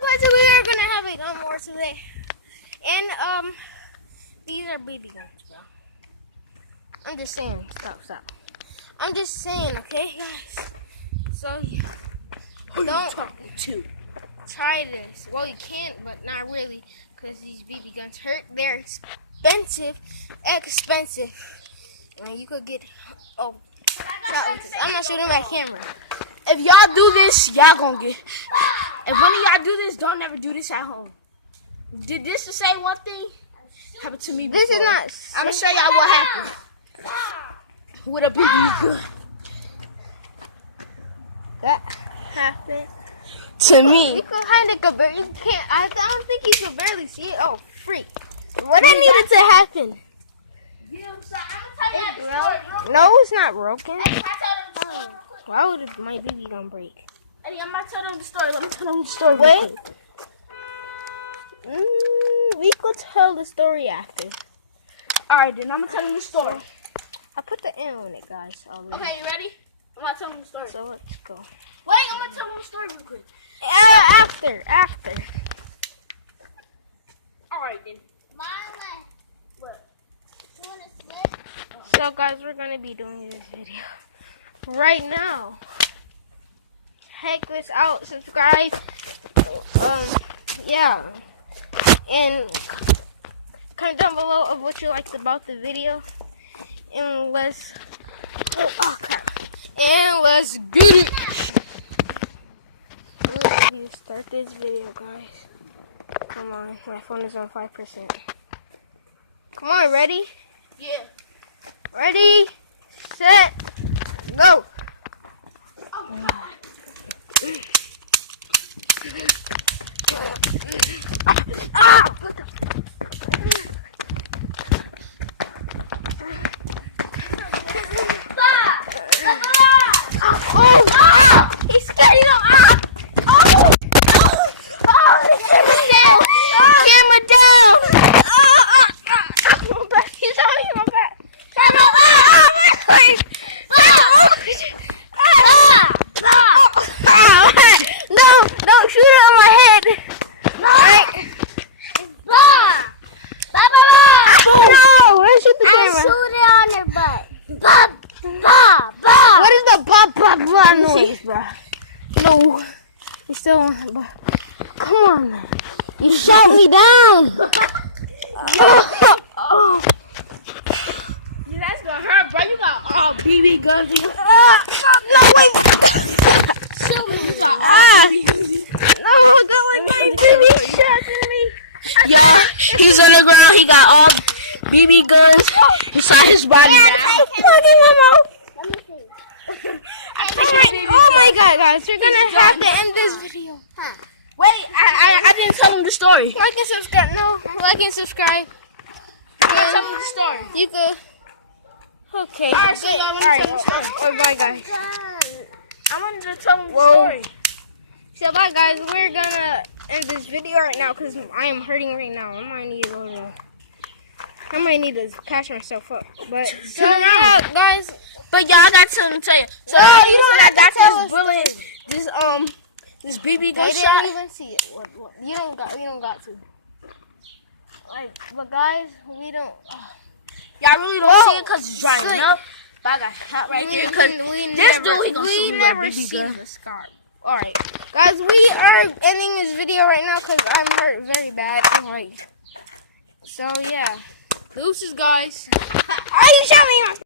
Guys, we are gonna have a gun war today, and these are BB guns, bro. I'm just saying, stop. I'm just saying, okay, guys. So don't try this. Well, you can, but not really, because these BB guns hurt. They're expensive. And you could get shot with this. I'm not shooting my camera. If y'all do this, y'all gonna get. If one of y'all do this, don't never do this at home. Did this to say one thing? Happened to me before. This is not. I'm gonna show y'all what happened. With a BB gun. That happened To me. You could barely. You can't. I don't think you could barely see it. Oh, freak! What that needed to happen? Yeah, I'm sorry. I'm gonna tell you that story real No, it's not broken. quick. Can I tell them the story real quick? Why would my BB gun break? Eddie, I'm about to tell them the story. Let me tell them the story. Wait. We could tell the story after. Alright, then I'm gonna tell them the story. I put the N on it, guys. Already. Okay, you ready? I'm about to tell them the story. So let's go. Wait, I'm gonna tell them the story real quick. After. Alright, then. Marlon, What? you wanna slip? So guys, we're gonna be doing this video right now. Check this out. Subscribe. Yeah. And comment down below of what you liked about the video. And let's get it. Let's start this video, guys. Come on, my phone is on 5%. Come on, ready? Yeah. Ready, set, go. He's scared. Camera down. He's on my back. No, don't shoot it on my head. Alright. No, let's shoot the I'll camera. shoot it on her butt. Bah. What is the blah noise, bro? No, you still on it, but come on, man. You shot me down. Yeah, that's gonna hurt, bro. You got all BB guns in your. No, wait. Shoot me. No, I got like 9 BB shots in me. Yeah, he's on the ground. He got all BB guns inside his body now. Plug in my mouth. Let me see. Oh my god, guys, we're gonna have to end this video. Wait, I didn't tell him the story. Like and subscribe. No, like and subscribe. I didn't tell him the story. You could. Okay. Alright, so y'all want to tell him the story? Oh, bye, guys. I wanted to tell him the Whoa. story. So, bye, guys. We're gonna end this video right now because I am hurting right now. I might need to catch myself up. But so yeah, guys. But y'all got something to tell you. So No, you you don't said have I to tell got us this bullet, this BB gun I shot. didn't even see it. You don't got to. Like, but guys, we don't. Y'all really don't see it because it's drying Slick. up. But I got shot right here because this dude, he gonna shoot me with a never BB see gun. the scar. Alright, guys, we are ending this video right now because I'm hurt very bad. Like, so yeah. Deuces, guys. Are you showing me?